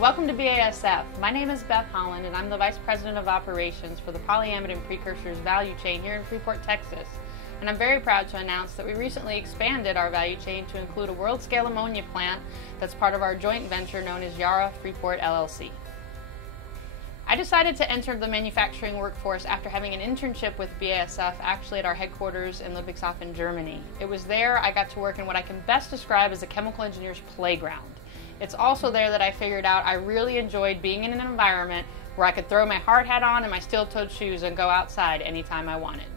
Welcome to BASF. My name is Beth Holland and I'm the Vice President of Operations for the Polyamide and Precursors value chain here in Freeport, Texas. And I'm very proud to announce that we recently expanded our value chain to include a world-scale ammonia plant that's part of our joint venture known as Yara Freeport LLC. I decided to enter the manufacturing workforce after having an internship with BASF actually at our headquarters in Ludwigshafen, Germany. It was there I got to work in what I can best describe as a chemical engineer's playground. It's also there that I figured out I really enjoyed being in an environment where I could throw my hard hat on and my steel-toed shoes and go outside anytime I wanted.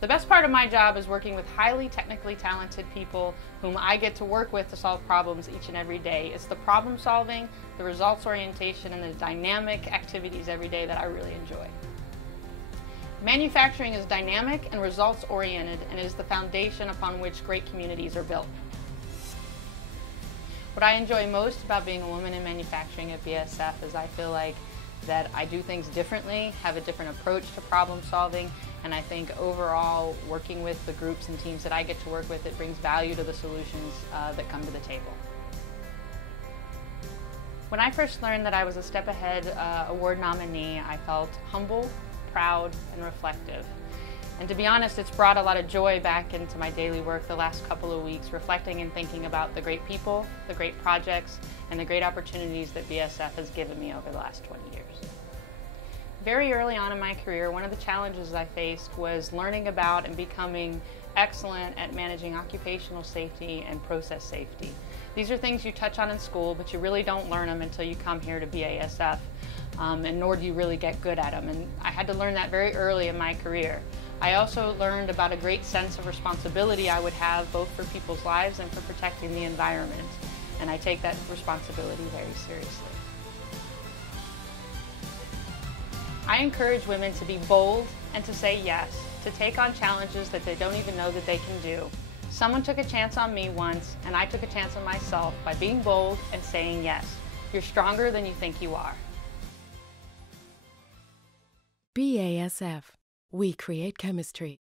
The best part of my job is working with highly technically talented people whom I get to work with to solve problems each and every day. It's the problem solving, the results orientation, and the dynamic activities every day that I really enjoy. Manufacturing is dynamic and results oriented and is the foundation upon which great communities are built. What I enjoy most about being a woman in manufacturing at BASF is I feel like that I do things differently, have a different approach to problem solving, and I think overall working with the groups and teams that I get to work with, it brings value to the solutions that come to the table. When I first learned that I was a Step Ahead award nominee, I felt humble, proud, and reflective. And to be honest, it's brought a lot of joy back into my daily work the last couple of weeks, reflecting and thinking about the great people, the great projects, and the great opportunities that BASF has given me over the last 20 years. Very early on in my career, one of the challenges I faced was learning about and becoming excellent at managing occupational safety and process safety. These are things you touch on in school, but you really don't learn them until you come here to BASF, and nor do you really get good at them. And I had to learn that very early in my career. I also learned about a great sense of responsibility I would have both for people's lives and for protecting the environment. And I take that responsibility very seriously. I encourage women to be bold and to say yes, to take on challenges that they don't even know that they can do. Someone took a chance on me once, and I took a chance on myself by being bold and saying yes. You're stronger than you think you are. BASF. We create chemistry.